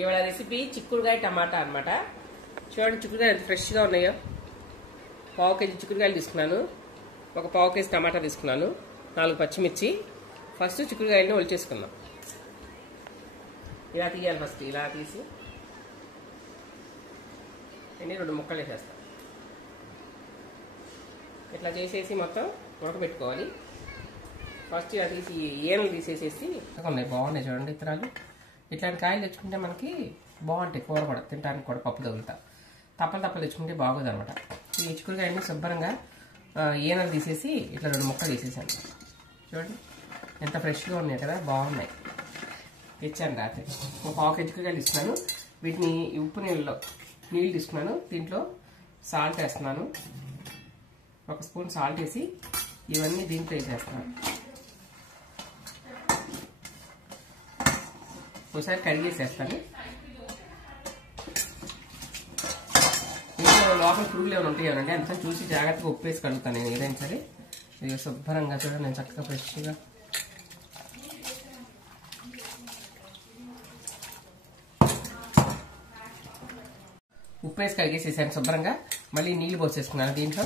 ఇవాళ రెసిపీ చిక్కుడుకాయ టమాటా అన్నమాట. చూడండి చిక్కుడుకాయ ఎంత ఫ్రెష్గా ఉన్నాయో. పావు కేజీ చిక్కుడుకాయలు తీసుకున్నాను, ఒక పావు కేజీ టమాటా తీసుకున్నాను, 4 పచ్చిమిర్చి. ఫస్ట్ చిక్కుడుకాయలని ఒలిచేసుకుందాం. ఇలా తీయాలి. ఫస్ట్ ఇలా తీసి నేను 2 ముక్కలు వేసేస్తాను. ఇట్లా చేసేసి మొత్తం ఉడకబెట్టుకోవాలి. ఫస్ట్ ఇలా తీసి ఏనుగు తీసేసేసి ఉన్నాయి. బాగున్నాయి చూడండి ఇతరాలు. ఇట్లాంటి కాయలు తెచ్చుకుంటే మనకి బాగుంటాయి, కూర కూడా తినడానికి కూడా పప్పు తగులుతా. తప్పలు తెచ్చుకుంటే బాగోదు అనమాట. ఈ చిక్కుడుకాయని శుభ్రంగా ఏనుగు తీసేసి ఇట్లా 2 ముక్కలు తీసేసాను. చూడండి ఎంత ఫ్రెష్గా ఉన్నాయి కదా, బాగున్నాయి. తెచ్చాను రాత్రి. ఒక పావు కేజీ చిక్కుడుకాయలు తీసుకున్నాను. వీటిని ఉప్పు నీళ్ళు తీసుకున్నాను. దీంట్లో సాల్ట్ వేస్తున్నాను. 1 స్పూన్ సాల్ట్ వేసి ఇవన్నీ దీంట్లో వేసేస్తున్నాను. ఒకసారి కడిగేసేస్తాను. ఇంట్లో లోపల పురుగులు ఏమైనా ఉంటాయేనండి, అంతా చూసి జాగ్రత్తగా ఉప్పు వేసి కడుగుతాను నేను ఏదైనా సరే. ఇది శుభ్రంగా చూడండి, నేను చక్కగా ఫ్రెష్గా ఉప్పు వేసి కడిగేసేసాను శుభ్రంగా. మళ్ళీ నీళ్ళు పోసేసుకున్నాను. దీంట్లో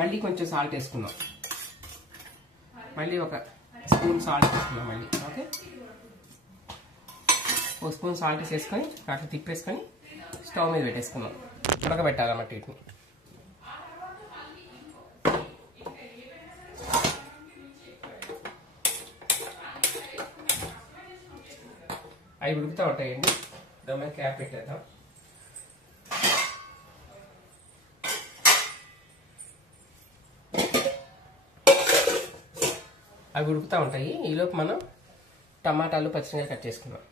మళ్ళీ కొంచెం సాల్ట్ వేసుకున్నాం. మళ్ళీ 1 స్పూన్ సాల్ట్ వేసుకున్నాం మళ్ళీ. ఓకే, 1 స్పూన్ సాల్ట్ వేసేసుకొని అట్లా తిప్పేసుకొని స్టవ్ మీద పెట్టేసుకున్నాం. ఉడకబెట్టాలన్నమాట వీటిని. అవి ఉడుకుతూ ఉంటాయండి. దాని మీద క్యాప్ పెట్టేద్దాం. అవి ఉడుకుతూ ఉంటాయి. ఈలోపు మనం టమాటాలు పచ్చిమిరపకాయలు కట్ చేసుకున్నాం.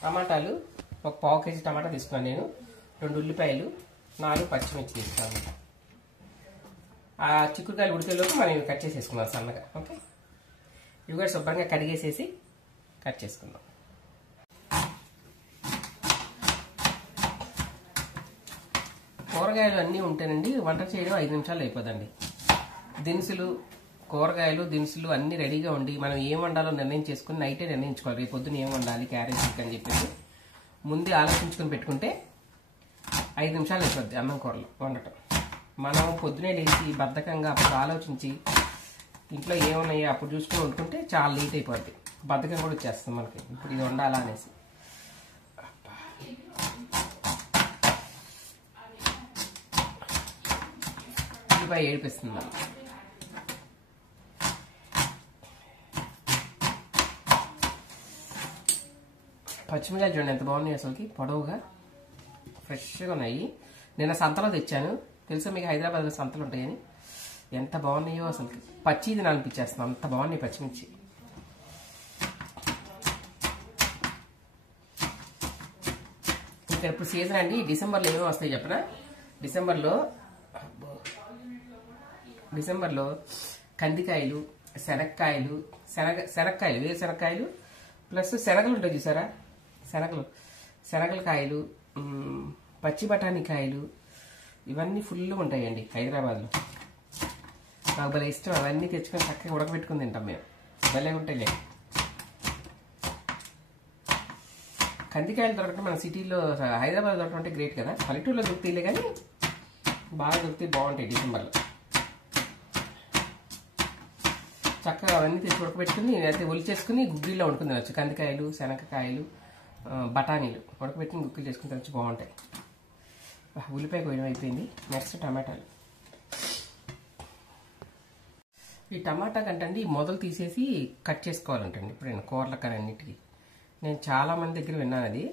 టమాటాలు 1 పావు కేజీ టమాటా తీసుకున్నాను నేను. 2 ఉల్లిపాయలు, 4 పచ్చిమిర్చి తీసుకున్నాను. ఆ చిక్కుడుకాయలు ఉడికేలోపు మనం ఇవి కట్ చేసేసుకున్నాం సన్నగా. ఓకే, ఇవి కూడా శుభ్రంగా కడిగేసేసి కట్ చేసుకుందాం. కూరగాయలు అన్నీ ఉంటేనండి వంట చేయడం 5 నిమిషాలు అయిపోదండి. కూరగాయలు దినుసులు అన్నీ రెడీగా ఉండి మనం ఏం వండాలో నిర్ణయం చేసుకుని నైటే నిర్ణయించుకోవాలి. రేపు పొద్దున ఏం వండాలి, క్యారెట్ చికెన్ అని చెప్పేసి ముందే ఆలోచించుకొని పెట్టుకుంటే 5 నిమిషాలు అయిపోద్ది అన్నం కూరలు వండటం. మనం పొద్దునే లేచి బద్ధకంగా అప్పుడు ఆలోచించి ఇంట్లో ఏమున్నాయో అప్పుడు చూసుకుని వండుకుంటే చాలా లేట్ అయిపోద్ది. బద్ధకం కూడా వచ్చేస్తుంది మనకి, ఇప్పుడు ఇది వండాలా అనేసి. ఉల్లిపాయ ఏడిపిస్తుంది మనం. పచ్చిమిరకాయలు చూడండి ఎంత బాగున్నాయి, అసలుకి పొడవుగా ఫ్రెష్గా ఉన్నాయి. నేను సంతలో తెచ్చాను. తెలుసా మీకు హైదరాబాద్లో సంతలు ఉంటాయని? ఎంత బాగున్నాయో అసలుకి. పచ్చిది అనిపించేస్తాను, అంత బాగున్నాయి పచ్చిమిర్చి. ఇంకా ఇప్పుడు సీజన్ అండి. డిసెంబర్లో ఏమేమి వస్తాయి చెప్పనా? డిసెంబర్లో కందికాయలు, శనక్కాయలు, వేరుశనక్కాయలు ప్లస్ శనగలు ఉంటాయి చూసారా, శనగల కాయలు, పచ్చి బఠానీ కాయలు, ఇవన్నీ ఫుల్గా ఉంటాయండి హైదరాబాద్లో. నాకు భలే ఇష్టం. అవన్నీ తెచ్చుకొని చక్కగా ఉడకబెట్టుకుని తింటాం మేము. భలే ఉంటాయిలే. కందికాయలు దొరకడం మన సిటీలో, హైదరాబాద్ దొరకడం అంటే గ్రేట్ కదా. పల్లెటూరులో దొరుకుతాయిలే కానీ బాగా దొరుకుతాయి, బాగుంటాయి డిసెంబర్లో. చక్కగా అవన్నీ తెచ్చి ఉడకబెట్టుకుని అయితే ఒలిచేసుకుని గుగ్గిల్లో వండుకుని తినచ్చు. కందికాయలు, శనగకాయలు, బఠానీలు ఉడకబెట్టుకుని గుగ్గిలు చేసుకుని తినచ్చు, బాగుంటాయి. ఉల్లిపాయ కోయడం అయిపోయింది. నెక్స్ట్ టమాటాలు. ఈ టమాటా కంటండి మొదలు తీసేసి కట్ చేసుకోవాలంటండి. ఇప్పుడు నేను కూరలకు కానీ అన్నిటికీ నేను చాలామంది దగ్గర విన్నాను. అది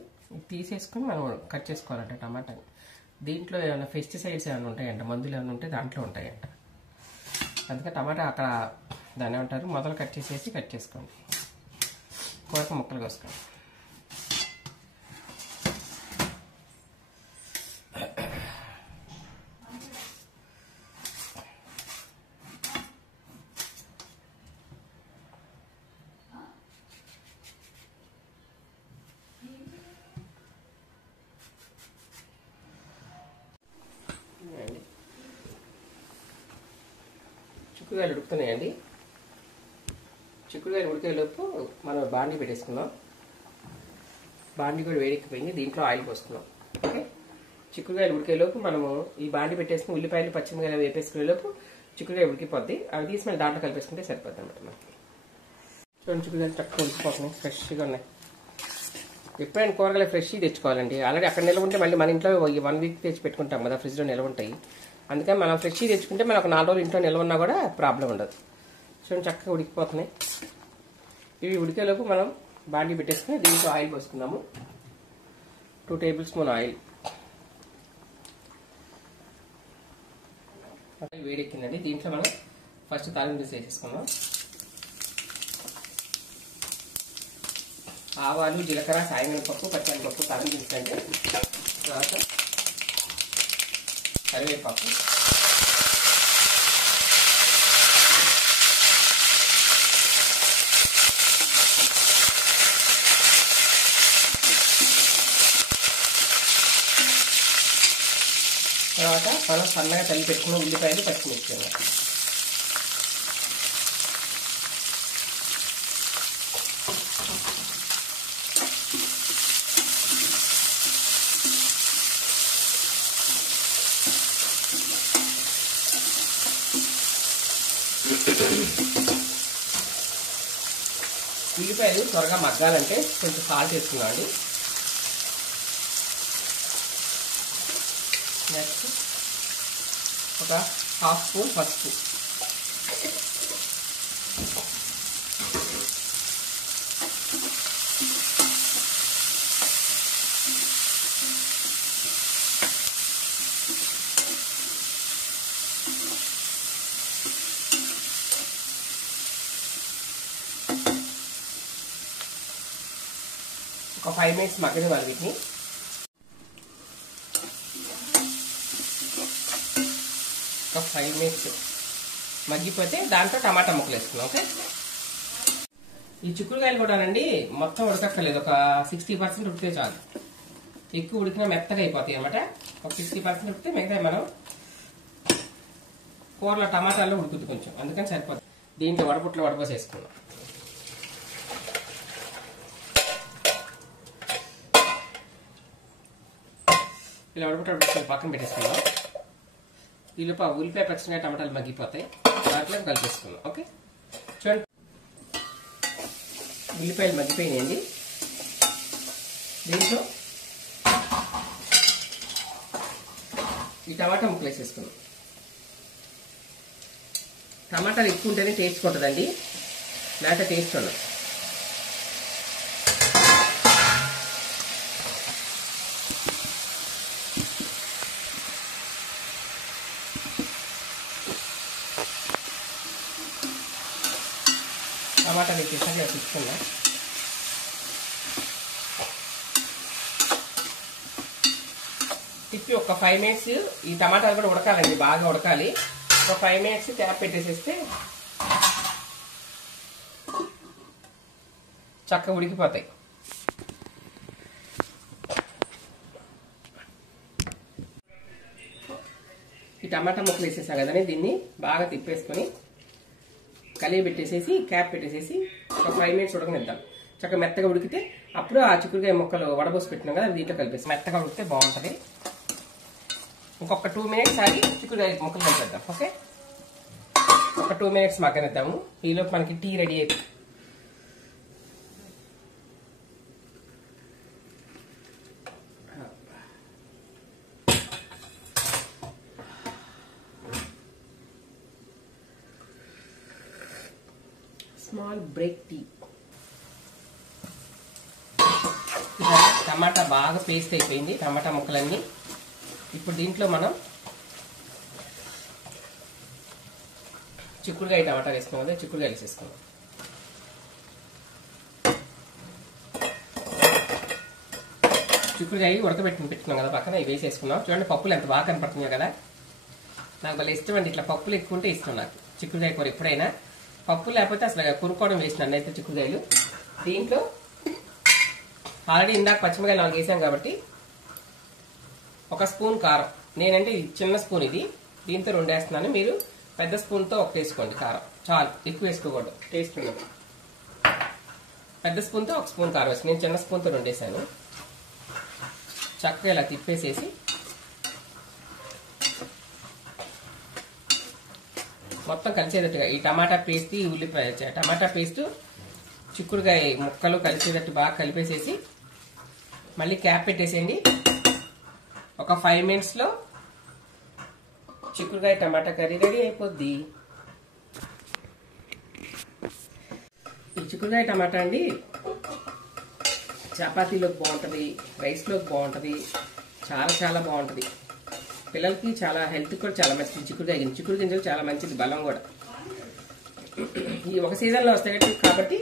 తీసేసుకుని మనం కట్ చేసుకోవాలంట టమాటాని. దీంట్లో ఏమైనా పెస్టిసైడ్స్ ఏమైనా ఉంటాయంట, మందులు ఏమైనా ఉంటే దాంట్లో ఉంటాయంట. అందుకే టమాటా అక్కడ దాన్ని ఏమంటారు, మొదలు కట్ చేసుకోండి. కూరకు ముక్కలు కోసుకోండి. చిక్కుడుకాయలు ఉడుకుతున్నాయండి. చిక్కుడుకాయలు ఉడికేలోపు మనం బాండీ పెట్టేసుకుందాం. బాండి కూడా వేడెక్కిపోయింది. దీంట్లో ఆయిల్ పోసుకున్నాం. ఓకే, చిక్కుడుకాయలు ఉడికేలోపు మనము ఈ బాండి పెట్టేసుకుని ఉల్లిపాయలు పచ్చిమిరకాయలు వేపేసుకునేలోపు చిక్కుడుకాయ ఉడికిపోద్ది. అవి తీసి మళ్ళీ దాంట్లో కలిపేసుకుంటే సరిపోద్ది అనమాట మనకి. చూడండి, చిక్కుడుకాయలు చక్కగా ఉడికిపోతున్నాయి, ఫ్రెష్గా ఉన్నాయి. ఎప్పుడైనా కూరగాయలు ఫ్రెష్ తెచ్చుకోవాలండి. ఆల్రెడీ అక్కడ నిల్వ ఉంటే మళ్ళీ మన ఇంట్లో 1 వీక్ తెచ్చి పెట్టుకుంటాం కదా, ఫ్రిడ్జ్లో నిల్వ ఉంటాయి. అందుకని మనం ఫ్రెష్ తెచ్చుకుంటే మనం ఒక 4 రోజులు ఇంట్లో నిల్వ ఉన్నా కూడా ప్రాబ్లం ఉండదు. చూడండి, చక్కగా ఉడికిపోతున్నాయి. ఇవి ఉడికేలోపు మనం బాండి పెట్టేసుకుని దీంట్లో ఆయిల్ పోసుకుందాము. 2 టేబుల్ స్పూన్ ఆయిల్ వేడెక్కిందండి. దీంట్లో మనం ఫస్ట్ తాలింపు వేసేసుకుందాం. ఆవాలు, జీలకర్ర, సాయంత్రం పచ్చిమిరపప్పు తాలింపు తీసుకుంటే తర్వాత కరివేపాకు, తర్వాత మనం సన్నగా తల్లి పెట్టుకున్న ఉల్లిపాయలు, పచ్చిమిర్చి. ఉల్లిపాయలు త్వరగా మగ్గాలంటే కొంచెం సాల్ట్ వేసుకున్నాం అండి. నెక్స్ట్ ఒక 1/2 స్పూన్ పసుపు, ఒక 5 మినిట్స్ మగ్గనివ్వాలి వీటిని. ఒక 5 మినిట్స్ మగ్గిపోతే దాంట్లో టమాటా ముక్కలు వేసుకున్నాం. ఓకే, ఈ చిక్కుడుకాయలు కూడానండి మొత్తం ఉడకక్కర్లేదు, ఒక 60% ఉడికితే చాలు. ఎక్కువ ఉడికినా మెత్తగా అయిపోతాయి అనమాట. ఒక 60% ఉడికితే మిగతా మనం కూరలో టమాటాల్లో ఉడుకుతుంది కొంచెం, అందుకని సరిపోతుంది. దీంట్లో వడపుట్లో వడపోసి వేసుకున్నాం. ఇలా వడపుట్లో పక్కన పెట్టేసుకున్నాం. ఈలోపు ఉల్లిపాయ, పచ్చిమిరపకాయ, టమాటాలు మగ్గిపోతాయి, దాంట్లో కలిపేసుకున్నాం. ఓకే, చూడండి, ఉల్లిపాయలు మగ్గిపోయినాయండి. దీంట్లో ఈ టమాటా ముక్కలు వేసేసుకున్నాం. టమాటాలు ఎక్కువ ఉంటేనే టేస్ట్ ఉంటుందండి, లేకపోతే టేస్ట్ ఉండదు. టమాటాలు వేసేసాక నేను తీసుకున్నా. తిప్పి ఒక 5 మినిట్స్ ఈ టమాటాలు కూడా ఉడకాలండి, బాగా ఉడకాలి. ఒక 5 మినిట్స్ ట్యాప్ పెట్టేసేస్తే చక్కగా ఉడికిపోతాయి. ఈ టమాటా ముక్కలు వేసేసాం కదండి, దీన్ని బాగా తిప్పేసుకొని కలిగి పెట్టేసేసి క్యాప్ పెట్టేసేసి ఒక 5 మినిట్స్ ఉడకనిద్దాం. చక్కగా మెత్తగా ఉడికితే అప్పుడు ఆ చిక్కుడుకాయ ముక్కలు వడబోసి పెట్టినాం కదా, దీంట్లో కలిపేసి మెత్తగా ఉడికితే బాగుంటుంది. ఇంకొక 2 మినిట్స్ ఆగి చిక్కుడుకాయ ముక్కలు కలిపేద్దాం. ఓకే, ఒక 2 మినిట్స్ మగ్గనిద్దాము. ఈలోపు మనకి టీ రెడీ అయిపోయింది. Small break tea. టమాటా బాగా పేస్ట్ అయిపోయింది, టమాటా ముక్కలన్నీ. ఇప్పుడు దీంట్లో మనం చిక్కుడుకాయ టమాటా వేసుకున్నాం కదా, చిక్కుడుకాయ వేసేసుకున్నాం. చిక్కుడుకాయ పెట్టుకున్నాం కదా పక్కన, ఇవి వేసేసుకున్నాం. చూడండి, పప్పులు ఎంత బాగా కనపడుతున్నాయి కదా. నాకు భలే ఇష్టం అండి, ఇట్లా పప్పులు ఎక్కువ ఉంటే ఇష్టం నాకు చిక్కుడుకాయ కూర. ఎప్పుడైనా పప్పు లేకపోతే అసలు కొనుక్కోవడం వేసినాను అయితే చిక్కుడుకాయలు. దీంట్లో ఆల్రెడీ ఇందాక పచ్చిమిరకాయలు 4 వేసాం కాబట్టి 1 స్పూన్ కారం. నేనంటే చిన్న స్పూన్ ఇది, దీంతో 2 వేస్తున్నాను. మీరు పెద్ద స్పూన్తో 1 వేసుకోండి కారం, చాలు, ఎక్కువ వేసుకోకూడదు, టేస్ట్ ఉండదు. పెద్ద స్పూన్తో 1 స్పూన్ కారం వేసి నేను చిన్న స్పూన్తో 2 వేసాను. చక్కగా ఇలా తిప్పేసేసి మొత్తం కలిసేటట్టుగా ఈ టమాటా పేస్ట్, ఈ ఉల్లిపాయ టమాటా పేస్ట్, చిక్కుడుకాయ ముక్కలు కలిసేటట్టు బాగా కలిపేసేసి మళ్ళీ క్యాప్ పెట్టేసేయండి. ఒక 5 minutesలో చిక్కుడుకాయ టమాటా కర్రీ రెడీ అయిపోద్ది. ఈ చిక్కుడుకాయ టమాటా అండి చపాతీలోకి బాగుంటుంది, రైస్లోకి బాగుంటుంది, చాలా చాలా బాగుంటుంది. పిల్లలకి చాలా హెల్త్ కూడా చాలా మంచిది. చిక్కుడు గింజలు చాలా మంచిది, బలం కూడా. ఈ ఒక సీజన్లో వస్తాయి కాబట్టి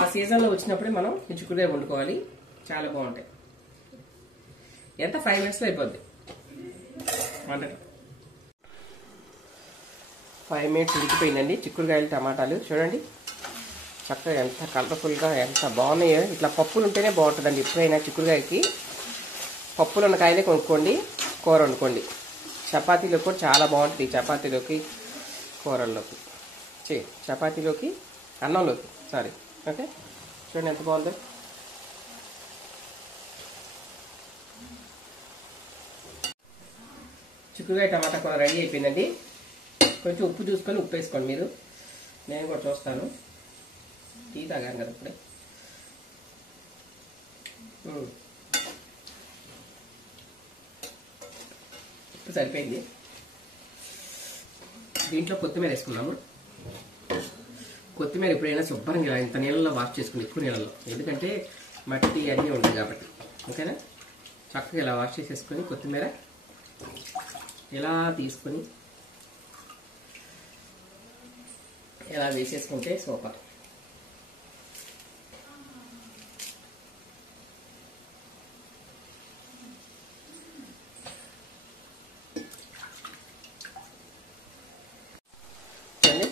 ఆ సీజన్లో వచ్చినప్పుడే మనం ఈ చిక్కుడుకాయ వండుకోవాలి. చాలా బాగుంటాయి. ఎంత 5 minutesలో అయిపోద్ది. 5 minutes ఉడికిపోయిందండి చిక్కుడుకాయలు టమాటాలు. చూడండి చక్కగా ఎంత కలర్ఫుల్గా ఎంత బాగున్నాయో. ఇట్లా పప్పులు ఉంటేనే బాగుంటుందండి. ఎప్పుడైనా చిక్కుడుకాయకి పప్పులు ఉన్న కాయలే కొనుక్కోండి, కూర వండుకోండి. చపాతీలో కూడా చాలా బాగుంటుంది. చపాతీలోకి, కూరల్లోకి, చపాతీలోకి, అన్నంలోకి, సారీ. ఓకే, చూడండి ఎంత బాగుందో. చిక్కుడుకాయ టమాటా కూర రెడీ అయిపోయిందండి. కొంచెం ఉప్పు చూసుకొని ఉప్పు వేసుకోండి మీరు. నేను కూడా చూస్తాను. టీ తాగాను కదా ఇప్పుడే. ఉప్పు సరిపోయింది. దీంట్లో కొత్తిమీర వేసుకున్నాము. కొత్తిమీర ఎప్పుడైనా శుభ్రంగా ఇలా ఇంత నీళ్ళలో వాష్ చేసుకుని, ఎక్కువ నీళ్ళలో, ఎందుకంటే మట్టి అన్నీ ఉంటాయి కాబట్టి. ఓకేనా, చక్కగా ఇలా వాష్ చేసేసుకొని కొత్తిమీర ఇలా తీసుకొని ఇలా వేసేసుకుంటే సూపర్.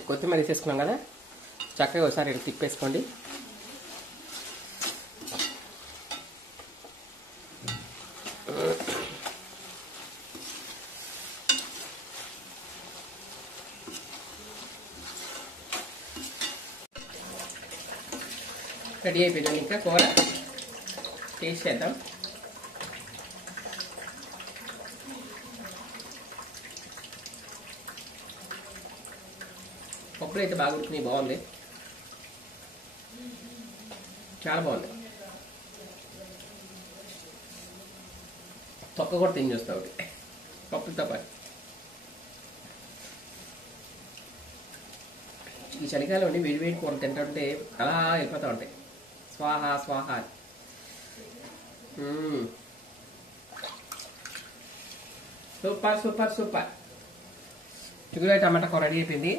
కొత్తిమీర వేసేసుకున్నాం కదా, చక్కగా ఒకసారి ఇలా తిప్పేసుకోండి. రెడీ అయిపోయిందండి. ఇంకా కూర టేస్ట్ చేద్దాం. పప్పులు అయితే బాగా ఉడికినాయి, బాగుంది, చాలా బాగుంది. తొక్క కూడా తిని చూస్తా ఒకటి పప్పులతో పాటు. ఈ చలికాలం అండి వేడి వేడి కూరలు తింటుంటే అలా వెళ్ళిపోతూ ఉంటాయి. స్వాహా స్వాహా. Super super super. చిక్కుడుకాయ టమాటా కూర రెడీ అయిపోయింది.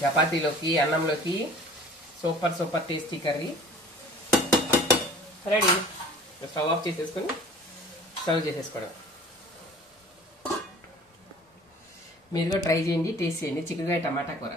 చపాతీలోకి, అన్నంలోకి super super tasty curry ready. Stove off చేసేసుకొని సర్వ్ చేసేసుకోవడం. మీరు కూడా ట్రై చేయండి, టేస్ట్ చేయండి చిక్కుడుకాయ టమాటా కూర.